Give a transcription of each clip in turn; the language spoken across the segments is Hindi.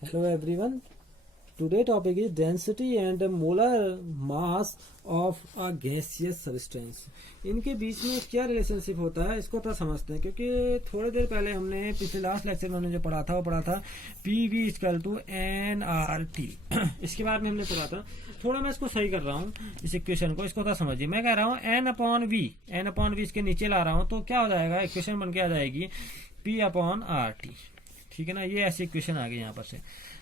Hello everyone. Today topic is density and molar mass of a gaseous substance. इनके बीच में क्या रिलेशनशिप होता है इसको थोड़ा समझते हैं, क्योंकि थोड़ी देर पहले हमने पिछले लास्ट लेक्चर में हमने जो पढ़ा था वो पढ़ा था PV इक्वल टू nRT। इसके बारे में हमने पढ़ा था। थोड़ा मैं इसको सही कर रहा हूँ, इस इक्वेशन को, इसको थोड़ा समझिए। मैं कह रहा हूँ n/v इसके नीचे ला रहा हूँ, तो क्या हो जाएगा, इक्वेशन बन के आ जाएगी P/RT। ठीक है ना, ये ऐसी इक्वेशन आ गई यहाँ पर से।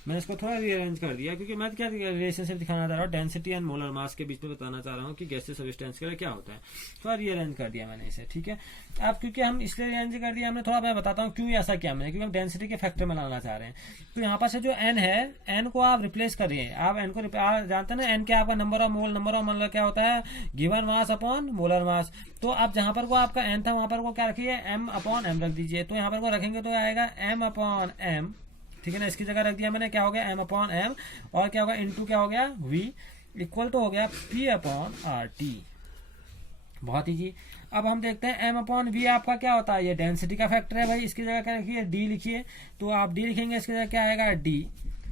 मैंने इसको थोड़ा रीअरेंज कर दिया, क्योंकि मैं क्या रिलेशनशिप दिखाना चाह रहा हूँ, डेंसिटी एंड मोलर मास के बीच में बताना चाह रहा हूँ कि गैसेस सब्सटेंस के लिए क्या होता है। थोड़ा रीअरेंज कर दिया मैंने इसे। ठीक है, अब क्योंकि हम इसलिए रीअरेंज कर दिया हमने, थोड़ा मैं बताता हूँ क्यों ऐसा किया मैंने, क्योंकि हम डेंसिटी के फैक्टर में लाना चाह रहे हैं। तो यहाँ पर से जो एन है, एन को आप रिप्लेस करिए। आप एन को जानते हैं ना, एन क्या आपका number of mole, number of मतलब क्या होता है, given mass upon molar mass. तो आप जहां पर को आपका एन था वहां पर को क्या रखिए, m/m रख दीजिए। तो यहाँ पर को रखेंगे तो आएगा m/m। ठीक है ना, इसकी जगह रख दिया मैंने, क्या हो गया m/m, और क्या होगा इनटू क्या हो गया v इक्वल टू हो गया P/RT। बहुत ही जी। अब हम देखते हैं m/v आपका क्या होता है, ये डेंसिटी का फैक्टर है भाई। इसकी जगह क्या रखिए, d लिखिए। तो आप d लिखेंगे, इसकी जगह क्या आएगा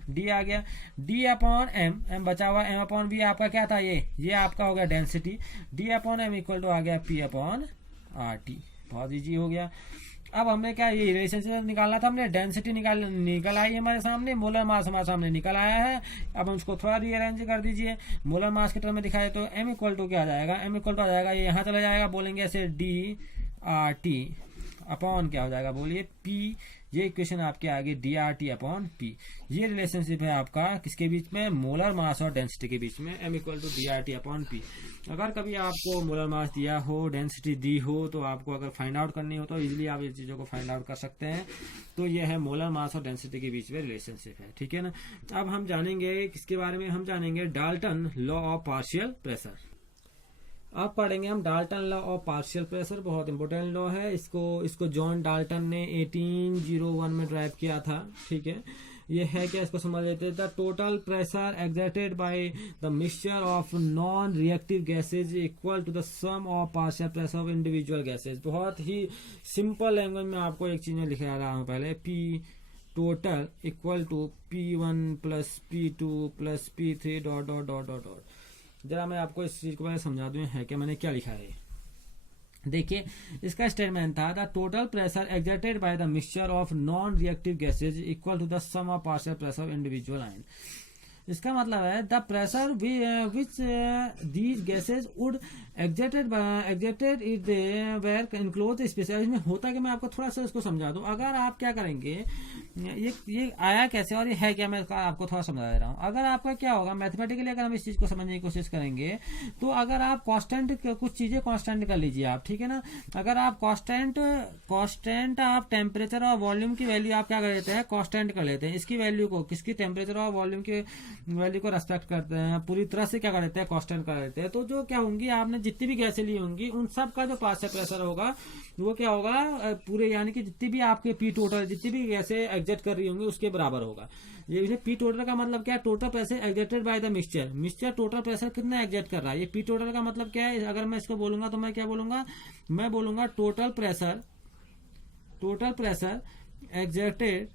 d आ गया। d/m बचा हुआ, m/v आपका क्या था, ये आपका हो गया डेंसिटी। d/m इक्वल टू आ गया P/RT। बहुत इजी हो गया। अब हमने क्या ये रिलेशनशिप निकालना था, हमने डेंसिटी निकल आई हमारे सामने, मोलर मास हमारे सामने निकल आया है। अब हम उसको थोड़ा रीअरेंज कर दीजिए। मोलर मास के टर्म में दिखाए तो m इक्वल टू क्या आ जाएगा, m इक्वल टू आ जाएगा, ये यहाँ चला जाएगा, बोलेंगे ऐसे d/RT अपॉन क्या हो जाएगा, बोलिए P। ये इक्वेशन आपके आगे d/RT अपॉन P। ये रिलेशनशिप है आपका किसके बीच में, मोलर मास और डेंसिटी के बीच में, m equal to d/RT upon P। अगर कभी आपको मोलर मास दिया हो, डेंसिटी दी हो, तो आपको अगर फाइंड आउट करनी हो तो इजीली आप इस चीज़ों को फाइंड आउट कर सकते हैं। तो ये है मोलर मास और डेंसिटी के बीच में रिलेशनशिप है। ठीक है ना। अब हम जानेंगे किसके बारे में, हम जानेंगे Dalton law of partial pressure. अब पढ़ेंगे हम Dalton law of partial pressure, बहुत इंपॉर्टेंट लॉ है। इसको जॉन डाल्टन ने 1801 में ड्राइव किया था। ठीक है, ये है क्या, इसको समझ लेते हैं। The total pressure exerted by the mixture of non reactive gases equal to the sum of partial pressure of individual gases. बहुत ही सिंपल लैंग्वेज में आपको एक चीज में लिखा रहा हूँ पहले, P total equal to P1 plus P2 plus P3 dot dot dot dot dot. जरा मैं आपको इस चीज को पहले समझा दूं है कि मैंने क्या लिखा है। देखिए, इसका स्टेटमेंट था the total pressure exerted by the mixture of non reactive gases equal to the sum of partial pressure of individual ion. इसका मतलब है the pressure which these gases would exerted it they were enclose space. इसमें होता कि मैं आपको थोड़ा सा इसको समझा दूं। अगर आप क्या करेंगे, ये आया कैसे और ये है क्या, मैं आपको थोड़ा समझा दे रहा हूँ। अगर आपका क्या होगा, मैथमेटिकली अगर हम इस चीज को समझने की कोशिश करेंगे, तो अगर आप कांस्टेंट कुछ चीजें कांस्टेंट कर लीजिए आप। ठीक है ना, अगर आप कांस्टेंट आप टेम्परेचर और वॉल्यूम की वैल्यू आप क्या कर लेते हैं, कांस्टेंट कर लेते हैं। इसकी वैल्यू को, किसकी, टेम्परेचर और वॉल्यूम की वैल्यू को रेस्पेक्ट करते हैं, पूरी तरह से क्या कर लेते हैं, कांस्टेंट कर लेते हैं। तो जो क्या होंगी, आपने जितनी भी गैसें ली होंगी उन सब का जो पार्शियल प्रेशर होगा वो क्या होगा, पूरे यानी कि जितनी भी आपके P टोटल, जितनी भी गैसें एग्जर्ट कर रही होंगी उसके बराबर होगा। ये P टोटल का मतलब क्या है, total pressure exerted by the mixture total pressure कितना एक्सर्ट कर रहा है। ये P टोटल का मतलब क्या है, अगर मैं इसको बोलूंगा तो मैं क्या बोलूंगा, मैं बोलूंगा total pressure exerted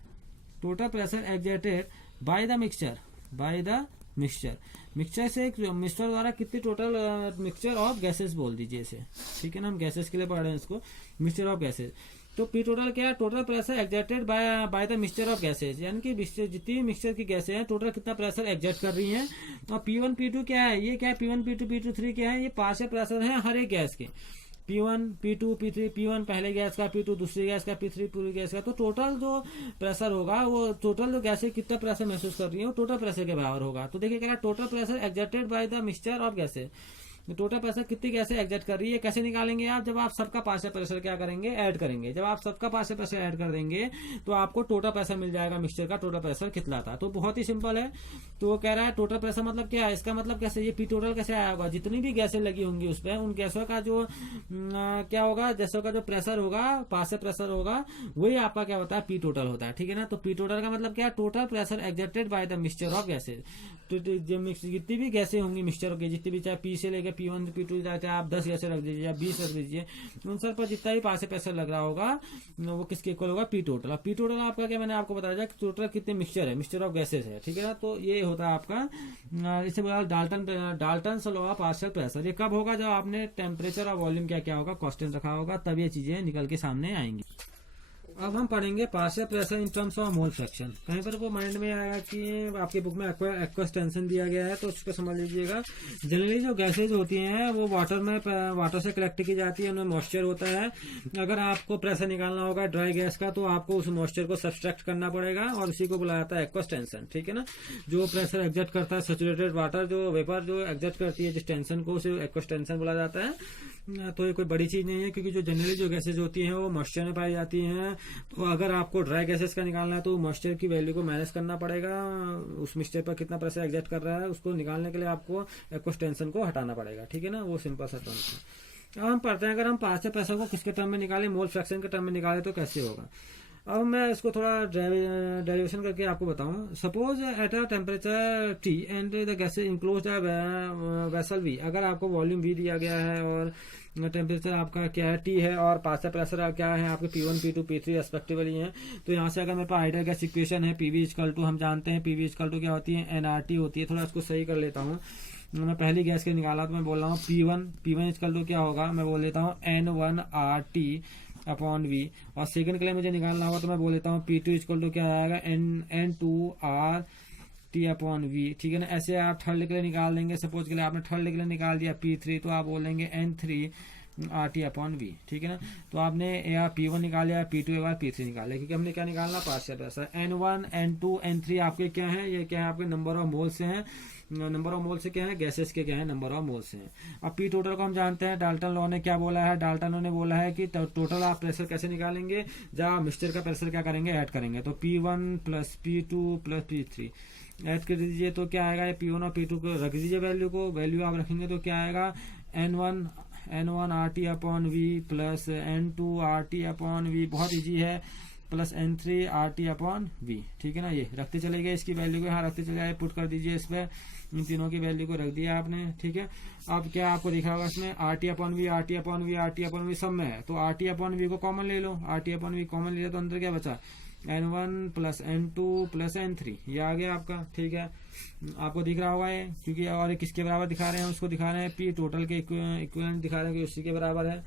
by the mixture से मिक्सचर द्वारा कितनी टोटल मिक्सचर ऑफ गैसेस बोल दीजिए इसे। ठीक है ना, हम गैसेस के लिए पढ़ रहे हैं इसको, मिक्सचर ऑफ गैसेस। तो P टोटल क्या है, total pressure exerted by the mixture of gases, यानी कि जितनी भी मिक्सचर की गैसें हैं टोटल कितना प्रेशर एक्सर्ट कर रही हैं। और P1 P2 क्या है, ये क्या है, P1 P2 P2 3 क्या है, ये पार्शियल प्रेशर है हर एक गैस के। P1 P2 P3, P1 पहले गैस का, P2 दूसरी गैस का, P3 पूरी गैस का। तो टोटल जो प्रेशर होगा, वो टोटल जो गैसें कितना प्रेशर महसूस कर रही है वो टोटल प्रेशर के बराबर होगा। तो देखिए क्या, total pressure exerted by the mixture of gases, total pressure कितनी गैसें एग्जर्ट कर रही है। कैसे निकालेंगे आप, जब आप सबका पार्शियल प्रेशर क्या करेंगे, ऐड करेंगे। जब आप सबका पार्शियल प्रेशर ऐड कर देंगे तो आपको टोटल प्रेशर मिल जाएगा, मिक्सचर का टोटल प्रेशर कितना था। तो बहुत ही सिंपल है। तो वो कह रहा है टोटल प्रेशर मतलब क्या है, इसका मतलब कैसे, ये P टोटल कैसे आया होगा, जितनी भी गैसें लगी होंगी उस पर, उन गैसों का जो क्या होगा, गैसों का जो प्रेशर होगा, पार्शियल प्रेशर होगा, वही आपका क्या होता है, P टोटल होता है। ठीक है ना। तो P टोटल का मतलब क्या है, total pressure exerted by the mixture of gases. तो जितनी भी गैसें होंगी मिक्सचर की, जितनी भी, चाहे P से लेकर के P1 P2 चाहे आप 10 गैसें रख दीजिए या 20 रख दीजिए, उन सब पर जितना भी पास से प्रेशर लग रहा होगा वो किसके इक्वल होगा, P टोटल। अब P टोटल आपका क्या, मैंने आपको बताया कि टोटल कितने मिक्सचर है, मिक्सचर ऑफ गैसेस है, ठीक है ना। तो ये होता है आपका, इसे बोला Dalton law of partial pressure. ये कब होगा, जब आपने टेम्परेचर और वॉल्यूम क्या होगा, कांस्टेंट रखा होगा, तब ये चीजें निकल के सामने आएंगी। अब हम पढ़ेंगे partial pressure in terms of mole fraction. कहीं पर को माइंड में आएगा कि आपकी बुक में एक्वस टेंशन दिया गया है, तो उसको समझ लीजिएगा। जनरली जो गैसेज होती हैं वो वाटर से कलेक्ट की जाती है, उनमें मॉइस्चर होता है। अगर आपको प्रेशर निकालना होगा ड्राई गैस का, तो आपको उस मॉइस्चर को सब्सट्रैक्ट करना पड़ेगा, और उसी को बुलाया जाता है एक्वस टेंशन, ठीक है ना। जो प्रेशर एग्जर्ट करता है सैचुरेटेड वाटर, जो वेपर जो एग्जर्ट करती है जिस टेंशन को, उसे एक्वस टेंशन बोला जाता है। तो ये कोई बड़ी चीज नहीं है, क्योंकि जो जनरली जो गैसेज होती हैं वो मॉइस्चर में पाई जाती हैं। तो अगर आपको ड्राई गैसेस का निकालना है तो मॉइस्चर की वैल्यू को मैनेज करना पड़ेगा, उस मिक्सचर पर कितना प्रेशर एग्जर्ट कर रहा है उसको निकालने के लिए आपको एक्वस टेंशन को हटाना पड़ेगा, ठीक है ना। वो सिंपल सा टर्म है। अब हम पढ़ते हैं, अगर हम पार्शियल प्रेशर को किसके टर्म में निकालें, मोल फ्रैक्शन के टर्म में निकालें तो कैसे होगा। अब मैं इसको थोड़ा डेरिवेशन करके आपको बताऊं। Suppose at a temperature T and the gases enclosed vessel V। अगर आपको वॉल्यूम V दिया गया है और टेम्परेचर आपका क्या है T है, और पार्शियल प्रेशर क्या है आपके P1 P2 P3 रेस्पेक्टिवली हैं, तो यहाँ से अगर मेरे पास आइडियल गैस इक्वेशन है PV इक्वल टू, हम जानते हैं PV इक्वल टू क्या होती है, nRT होती है। थोड़ा इसको सही कर लेता हूँ। मैं पहली गैस के निकाला तो मैं बोल रहा हूँ P1 इक्वल टू क्या होगा, मैं बोल लेता हूँ N1RT अपॉन V। और सेकंड के लिए मुझे निकालना होगा तो मैं बोल लेता हूँ P2 इक्वल टू क्या आएगा, N2RT अपॉन V, ठीक है ना। ऐसे आप थर्ड के लिए निकाल देंगे। सपोज के लिए आपने थर्ड के लिए निकाल दिया P3, तो आप बोलेंगे N3RT अपॉन V, ठीक है ना। तो आपने या P1 निकाल लिया, P2 एक बार P3 निकाल लिया, क्योंकि हमने क्या निकालना, partial pressure. N1 N2 N3 आपके क्या है, ये क्या है आपके नंबर ऑफ मोल से हैं। नंबर ऑफ मोल से क्या है, गैसेस के क्या है, नंबर ऑफ मोल से हैं। अब P टोटल को हम जानते हैं, डाल्टन लॉ ने क्या बोला है, डाल्टन लॉ ने बोला है कि टोटल आप प्रेशर कैसे निकालेंगे, जब मिक्सचर का प्रेशर क्या करेंगे, ऐड करेंगे। तो P1 plus P2 plus P3 add कर दीजिए, तो क्या आएगा, P1 और P2 को रख दीजिए वैल्यू आप रखेंगे तो क्या आएगा, N1RT upon V plus N2RT upon V, बहुत ईजी है, प्लस N3RT अपॉन V, ठीक है ना। ये रखते चले गए, इसकी वैल्यू को यहाँ रखते चले गए, पुट कर दीजिए इस पर, इन तीनों की वैल्यू को रख दिया आपने, ठीक है। अब क्या आपको दिखा होगा इसमें RT upon V RT upon V RT upon V सब में है, तो RT अपॉन V को कॉमन ले लो, RT अपॉन V कॉमन ले लो, तो अंदर क्या बचा, N1 plus N2 plus N3, ये आ गया आपका, ठीक है। आपको दिख रहा होगा ये, क्योंकि और किसके बराबर दिखा रहे हैं, उसको दिखा रहे हैं P टोटल के इक्विवेलेंट दिखा रहे हैं कि उसी के बराबर है।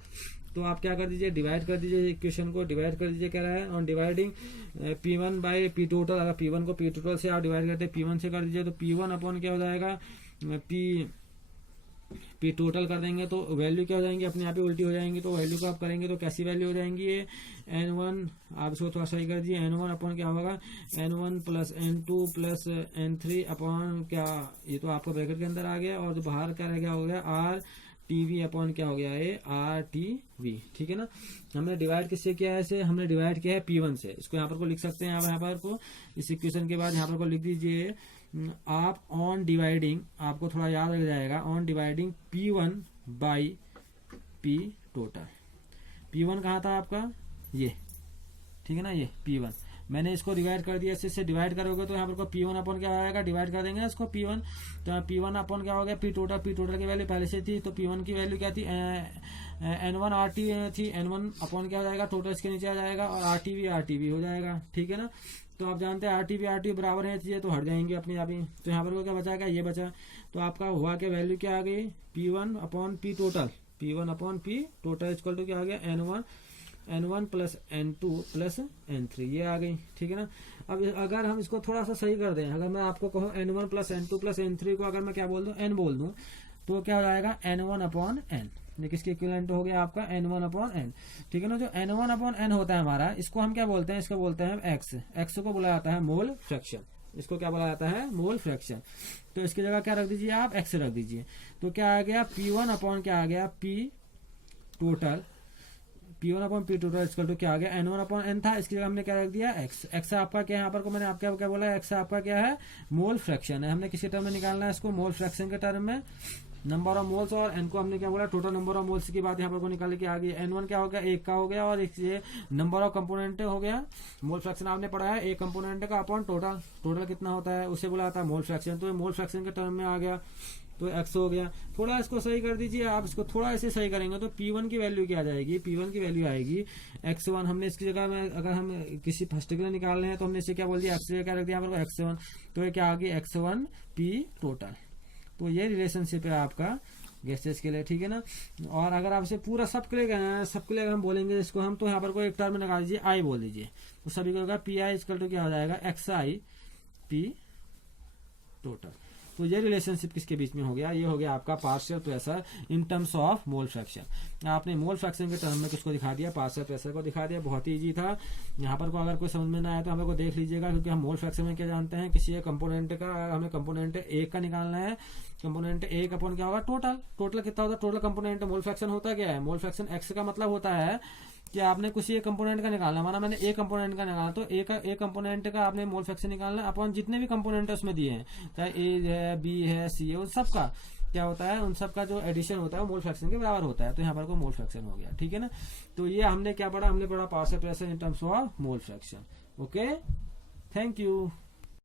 तो आप क्या कर दीजिए, डिवाइड कर दीजिए, इक्वेशन को डिवाइड कर दीजिए, कह रहा है on dividing P1 by P total. अगर P1 को P टोटल से आप डिवाइड करते हैं, P1 से कर दीजिए, तो P1 अपॉन क्या हो जाएगा, P टोटल कर देंगे तो वैल्यू क्या हो जाएंगी, अपने आप ही उल्टी हो जाएंगी। तो वैल्यू को आप करेंगे तो कैसी वैल्यू हो जाएंगी, ये N1, आप इसको थोड़ा सही कर दीजिए, N1 अपॉन क्या होगा, N1 plus N2 plus N3 upon क्या, ये तो आपका ब्रैकेट के अंदर आ गया, और जो बाहर का रह गया हो गया RTV अपॉन क्या हो गया, ये RTV, ठीक है ना। हमने डिवाइड किससे किया है, इसे हमने डिवाइड किया है P1 से। इसको यहाँ पर को लिख सकते हैं आप, यहाँ पर को इस इक्वेशन के बाद यहाँ पर को लिख दीजिए आप ऑन डिवाइडिंग, आपको थोड़ा याद रह जाएगा, on dividing P1 by P total. P1 कहाँ था आपका, ये, ठीक है ना, ये P1 मैंने इसको डिवाइड कर दिया, इससे डिवाइड करोगे तो यहाँ पर P1 अपॉन क्या आएगा, डिवाइड कर देंगे ना इसको P1, तो P1 अपॉन क्या हो गया, P टोटल की वैल्यू पहले से थी, तो P1 की वैल्यू क्या थी, N1RT थी, N1 अपॉन क्या हो जाएगा, टोटल इसके नीचे आ जाएगा, और RTV हो जाएगा, ठीक है ना। तो आप जानते हैं RTV बराबर है चीजें, तो हट जाएंगे अपने आप ही। तो यहाँ पर क्या बचा, ये बचा, तो आपका हुआ क्या, वैल्यू क्या आ गई, P1 upon P total equal to क्या आ गया, N1 plus N2 plus N3, ये आ गई, ठीक है ना। अब अगर हम इसको थोड़ा सा सही कर दें, अगर मैं आपको कहूँ N1 plus N2 plus N3 को अगर मैं क्या बोल दूं, N बोल दूं, तो क्या हो जाएगा, N1 अपॉन N, ये किसके इक्विवेलेंट हो गया आपका, N1 अपॉन N, ठीक है ना। जो N1 अपॉन N होता है हमारा, इसको हम क्या बोलते हैं, इसको बोलते हैं X को बोला जाता है मोल फ्रैक्शन, इसको क्या बोला जाता है, मोल फ्रैक्शन। तो इसकी जगह क्या रख दीजिए आप, X रख दीजिए, तो क्या आ गया, P1 अपॉन क्या आ गया, P टोटल इक्वल टू क्या आ गया, N1 अपॉन N था, इसकी जगह हमने क्या रख दिया, X आपका क्या, यहाँ पर को मैंने आपको क्या बोला, X आपका क्या है, मोल फ्रैक्शन है। हमने किसी टर्म में निकालना है इसको, मोल फ्रैक्शन के टर्म में, नंबर ऑफ मोल्स, और एन को हमने क्या बोला, टोटल नंबर ऑफ मोल्स की बात यहाँ पर को निकाल के आ गई। N1 क्या हो गया, एक का हो गया, और ये नंबर ऑफ कंपोनेंट हो गया। मोल फ्रैक्शन आपने पढ़ा है, एक कंपोनेंट का अपॉन टोटल, टोटल कितना होता है उसे बोला जाता है मोल फ्रैक्शन। तो ये मोल फ्रैक्शन के टर्म में आ गया, तो x हो गया। थोड़ा इसको सही कर दीजिए आप, इसको थोड़ा ऐसे सही करेंगे तो P1 की वैल्यू क्या आ जाएगी, P1 की वैल्यू आएगी x1। हमने इसकी जगह में अगर हम किसी फर्स्ट के लिए निकाल रहे हैं तो हमने इसे क्या बोल दिया, x क्या रख दिया यहाँ पर x1, तो ये क्या आ गई x1 P टोटल। तो ये रिलेशनशिप है आपका गैसेस के लिए, ठीक है ना। और अगर आप इसे पूरा सबके लिए अगर हम बोलेंगे इसको हम, तो यहाँ पर कोई एक टर्म निकाल दीजिए, आई बोल दीजिए, तो सभी को होगा पी आई इक्वल टू क्या हो जाएगा, XI P टोटल। तो ये रिलेशनशिप किसके बीच में हो गया, ये हो गया आपका partial pressure in terms of mole fraction. आपने मोल फ्रैक्शन के टर्म में किसको दिखा दिया, पार्शियल प्रेशर को दिखा दिया। बहुत ही इजी था। यहाँ पर को अगर कोई समझ में ना आया तो हमें को देख लीजिएगा, क्योंकि हम मोल फ्रैक्शन में क्या जानते हैं, किसी एक कंपोनेंट का हमें कंपोनेंट एक का निकालना है, कंपोनेंट एक अपॉन क्या होगा, टोटल। टोटल कितना होता है, टोटल कंपोनेंट। मोल फ्रैक्शन होता क्या है, मोल फ्रैक्शन एक्स का मतलब होता है कि आपने किसी एक कंपोनेंट का निकालना, माना मैंने एक कंपोनेंट का निकाला, तो एक कंपोनेंट का आपने मोल फ्रैक्शन निकालना अपॉन जितने भी कंपोनेंट उसमें दिए हैं, चाहे ए है, बी है, सी है, उन सब का क्या होता है, उन सब का जो एडिशन होता है वो मोल फ्रैक्शन के बराबर होता है। तो यहाँ पर को मोल फ्रैक्शन हो गया, ठीक है ना। तो ये हमने क्या पढ़ा, हमने पढ़ा partial pressure in terms of mole fraction. Okay, thank you.